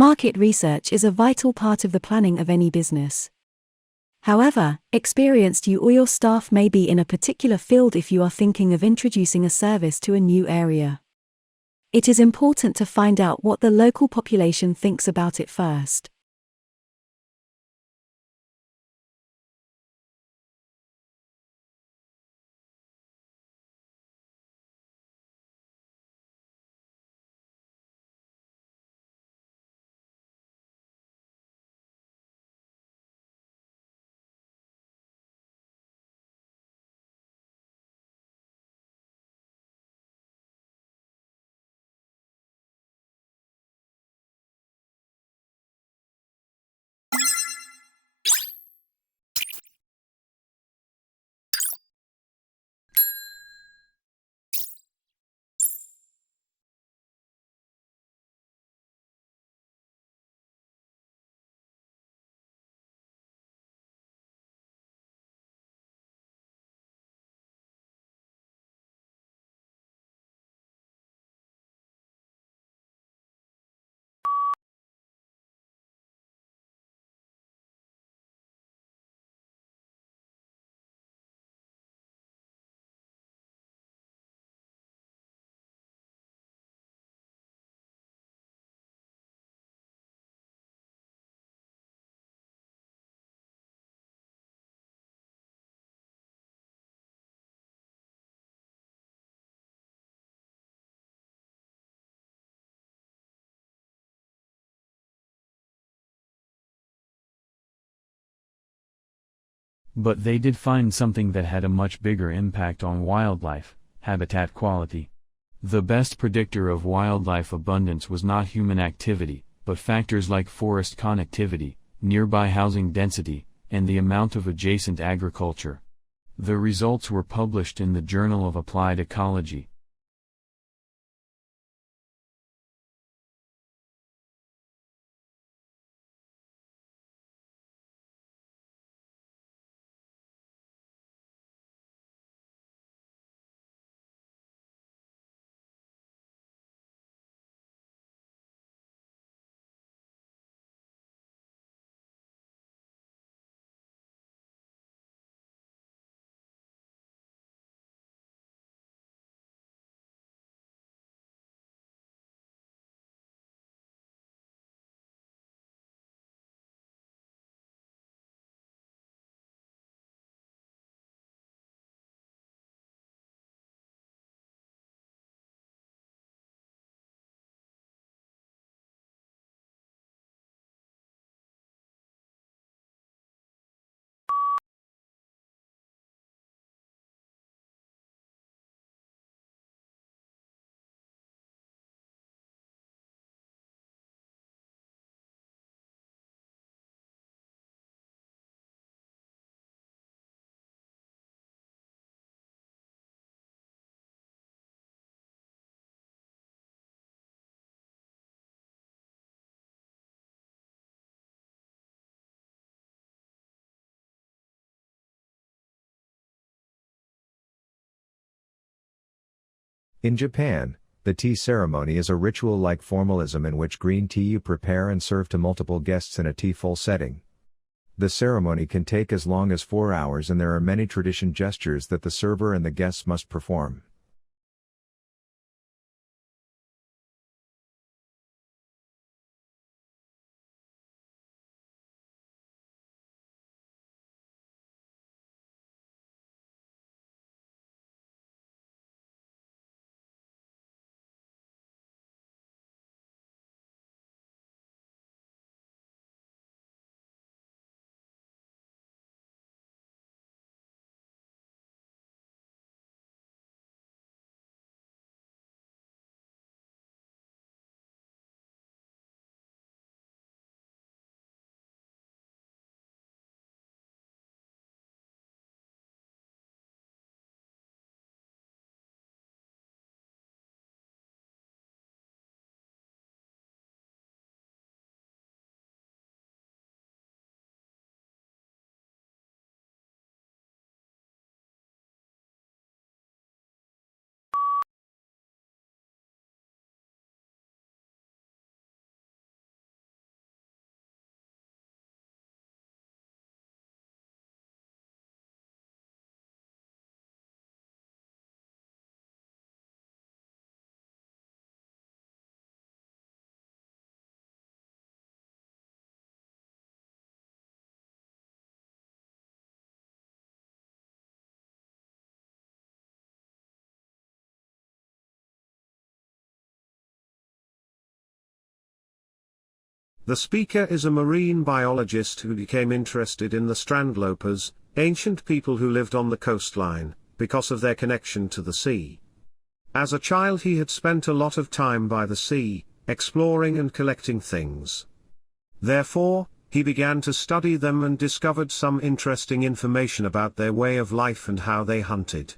Market research is a vital part of the planning of any business. However, experienced you or your staff may be in a particular field if you are thinking of introducing a service to a new area. It is important to find out what the local population thinks about it first. But they did find something that had a much bigger impact on wildlife: habitat quality. The best predictor of wildlife abundance was not human activity, but factors like forest connectivity, nearby housing density, and the amount of adjacent agriculture. The results were published in the Journal of Applied Ecology. In Japan, the tea ceremony is a ritual-like formalism in which green tea you prepare and serve to multiple guests in a tea-full setting. The ceremony can take as long as 4 hours, and there are many tradition gestures that the server and the guests must perform. The speaker is a marine biologist who became interested in the strandlopers, ancient people who lived on the coastline, because of their connection to the sea. As a child he had spent a lot of time by the sea, exploring and collecting things. Therefore, he began to study them and discovered some interesting information about their way of life and how they hunted.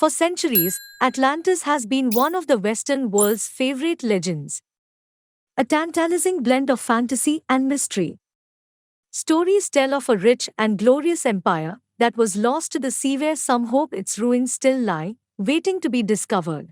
For centuries, Atlantis has been one of the Western world's favorite legends. A tantalizing blend of fantasy and mystery. Stories tell of a rich and glorious empire that was lost to the sea where some hope its ruins still lie, waiting to be discovered.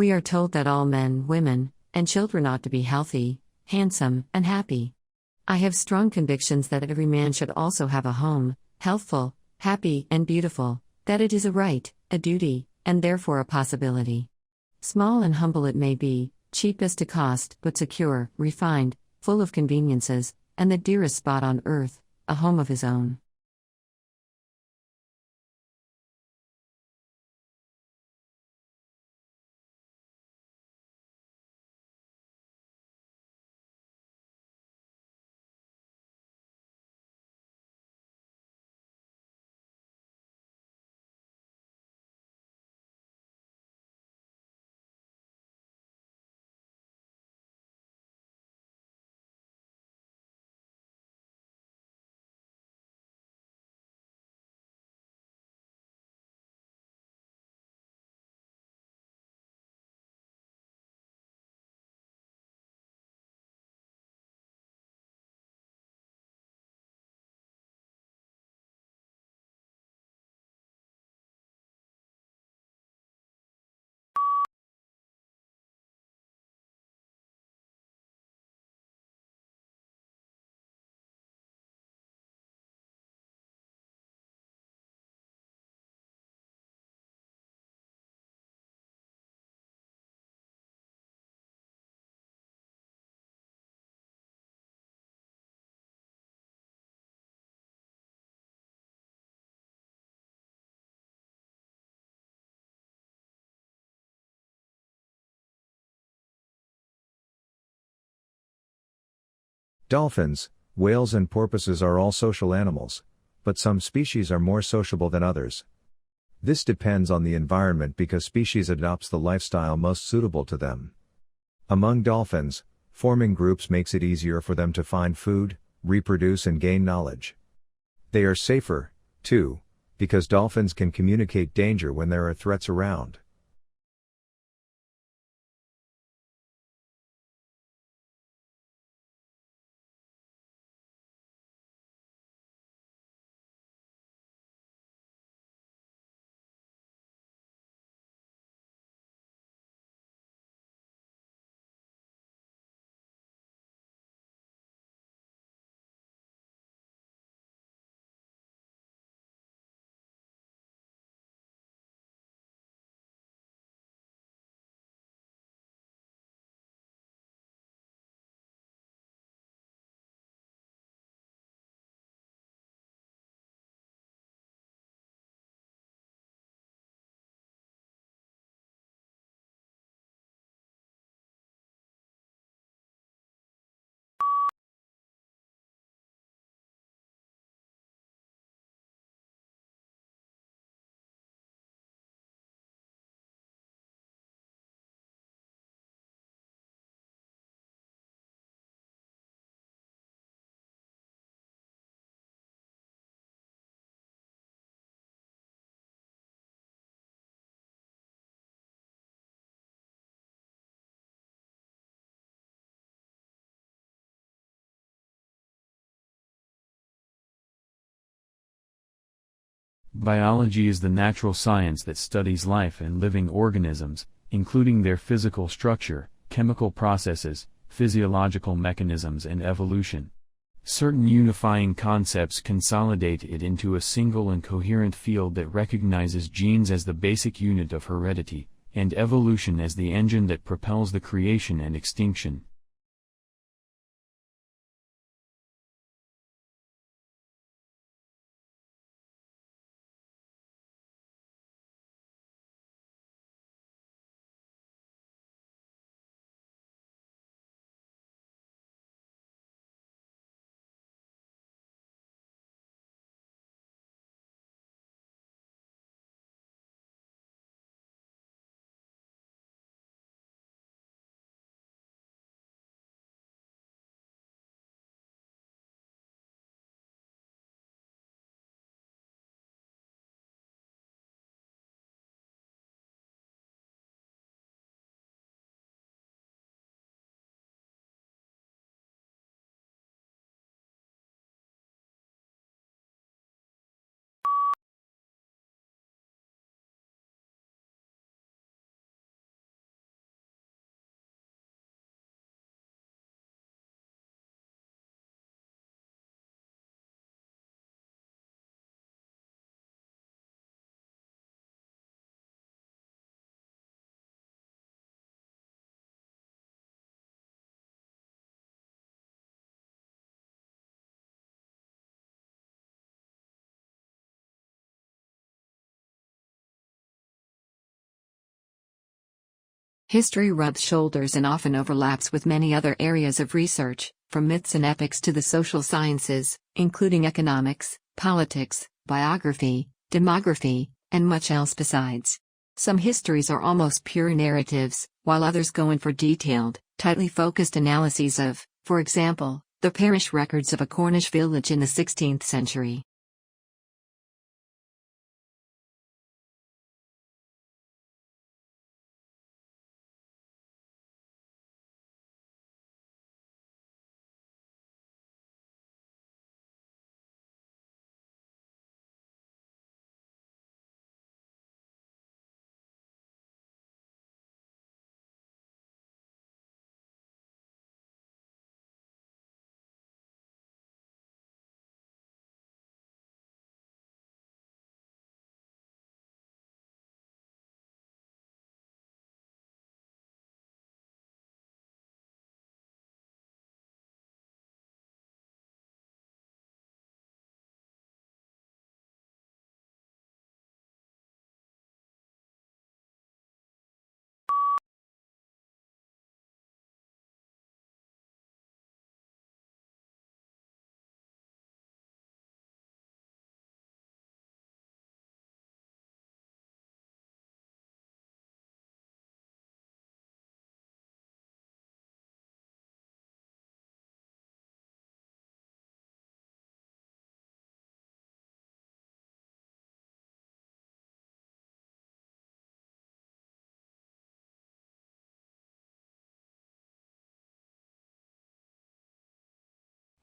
We are told that all men, women, and children ought to be healthy, handsome, and happy. I have strong convictions that every man should also have a home, healthful, happy, and beautiful, that it is a right, a duty, and therefore a possibility. Small and humble it may be, cheap as to cost, but secure, refined, full of conveniences, and the dearest spot on earth, a home of his own. Dolphins, whales and porpoises are all social animals, but some species are more sociable than others. This depends on the environment because species adopts the lifestyle most suitable to them. Among dolphins, forming groups makes it easier for them to find food, reproduce and gain knowledge. They are safer, too, because dolphins can communicate danger when there are threats around. Biology is the natural science that studies life and living organisms, including their physical structure, chemical processes, physiological mechanisms and evolution. Certain unifying concepts consolidate it into a single and coherent field that recognizes genes as the basic unit of heredity, and evolution as the engine that propels the creation and extinction. History rubs shoulders and often overlaps with many other areas of research, from myths and epics to the social sciences, including economics, politics, biography, demography, and much else besides. Some histories are almost pure narratives, while others go in for detailed, tightly focused analyses of, for example, the parish records of a Cornish village in the 16th century.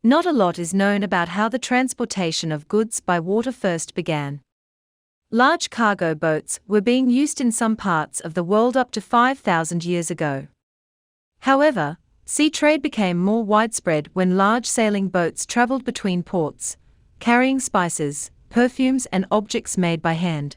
Not a lot is known about how the transportation of goods by water first began. Large cargo boats were being used in some parts of the world up to 5,000 years ago. However, sea trade became more widespread when large sailing boats traveled between ports, carrying spices, perfumes, and objects made by hand.